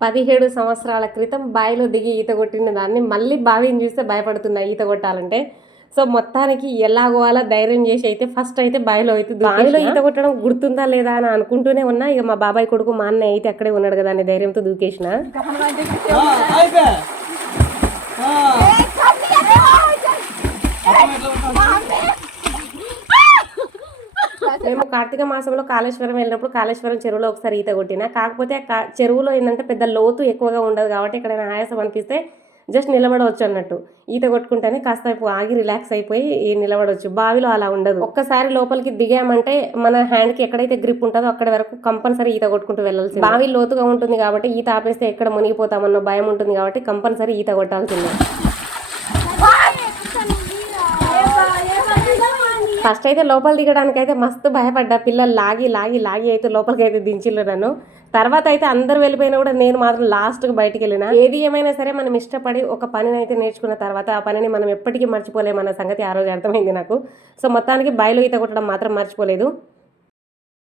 17 సంవత్సరాల క్రితం బావిలో దిగి ఈత కొట్టిన దాన్ని మళ్ళీ బావిని చూస్తే భయపడుతున్నా ఈత కొట్టాలంటే. సో మొత్తానికి ఎలాగో అలా ధైర్యం చేసి అయితే ఫస్ట్ అయితే బావిలో అయితే బావిలో ఈత కొట్టడం గుర్తుందా లేదా అని అనుకుంటూనే ఉన్నా. ఇక మా బాబాయ్ కొడుకు మా అన్నయ్య అయితే అక్కడే ఉన్నాడు కదా అని ధైర్యంతో దూకేసిన. మేము కార్తీక మాసంలో కాళేశ్వరం వెళ్ళినప్పుడు కాళేశ్వరం చెరువులో ఒకసారి ఈత కొట్టిన. కాకపోతే చెరువులో ఏంటంటే పెద్ద లోతు ఎక్కువగా ఉండదు కాబట్టి ఇక్కడ ఆయాసం అనిపిస్తే జస్ట్ నిలబడవచ్చు అన్నట్టు. ఈత కొట్టుకుంటేనే కాస్త ఆగి రిలాక్స్ అయిపోయి నిలబడవచ్చు. బావిలో అలా ఉండదు. ఒక్కసారి లోపలికి దిగామంటే మన హ్యాండ్కి ఎక్కడైతే గ్రిప్ ఉంటుందో అక్కడ వరకు కంపల్సరీ ఈత కొట్టుకుంటూ వెళ్ళాల్సింది. బావి లోతుగా ఉంటుంది కాబట్టి ఈత ఆపేస్తే ఎక్కడ మునిగిపోతామన్న భయం ఉంటుంది కాబట్టి కంపల్సరీ ఈత కొట్టాల్సిందే. ఫస్ట్ అయితే లోపల దిగడానికి అయితే మస్తు భయపడ్డా. పిల్లలు లాగి లాగి లాగి అయితే లోపలికి అయితే దించిల్లు నన్ను. తర్వాత అయితే అందరు వెళ్ళిపోయినా కూడా నేను మాత్రం లాస్ట్కి బయటికి వెళ్ళిన. ఏది ఏమైనా సరే మనం ఇష్టపడి ఒక పనిని అయితే నేర్చుకున్న తర్వాత ఆ పనిని మనం ఎప్పటికీ మర్చిపోలేమన్న సంగతి ఆ రోజు అర్థమైంది నాకు. సో మొత్తానికి బావిలో ఈత కొట్టడం మాత్రం మర్చిపోలేదు.